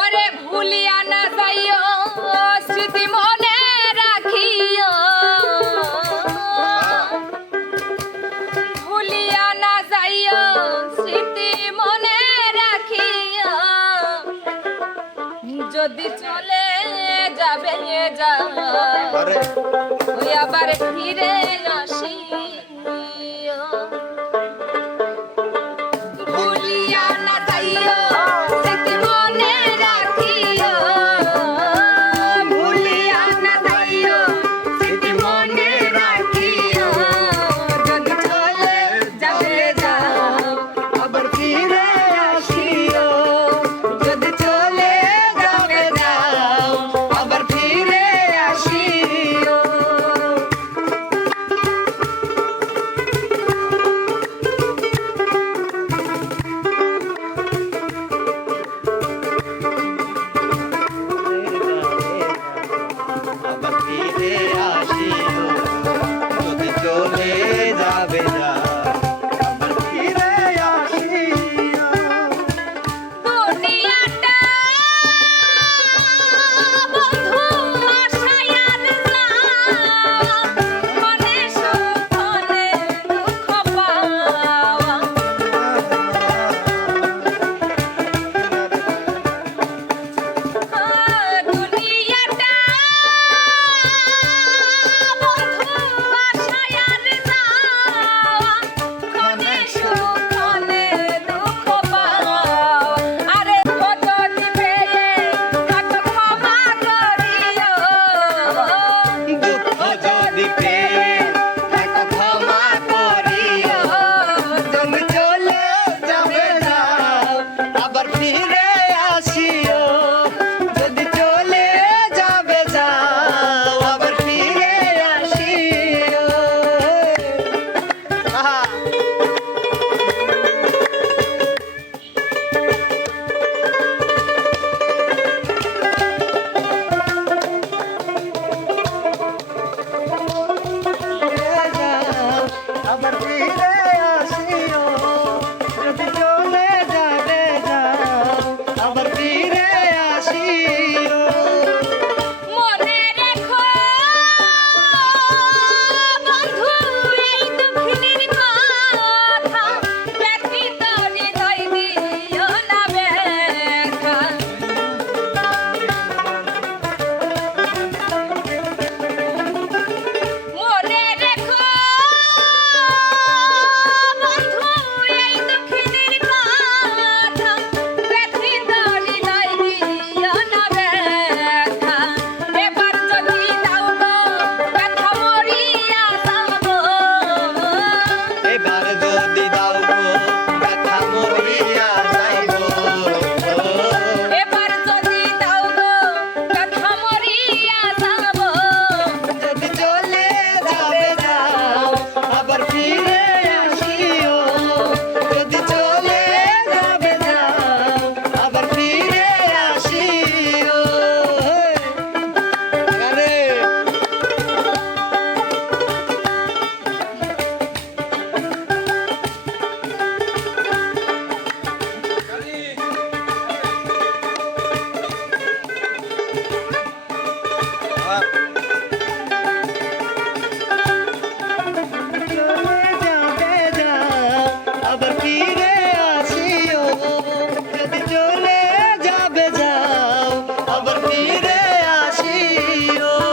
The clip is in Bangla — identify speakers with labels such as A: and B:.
A: ওরে ভুলিয়া না যাইও স্মৃতি মনে রাখিও। ভুলিয়া না যাইও স্মৃতি মনে রাখিও। যদি চলে যাবে যা আবার ফিরে মন্দিরে Senhor.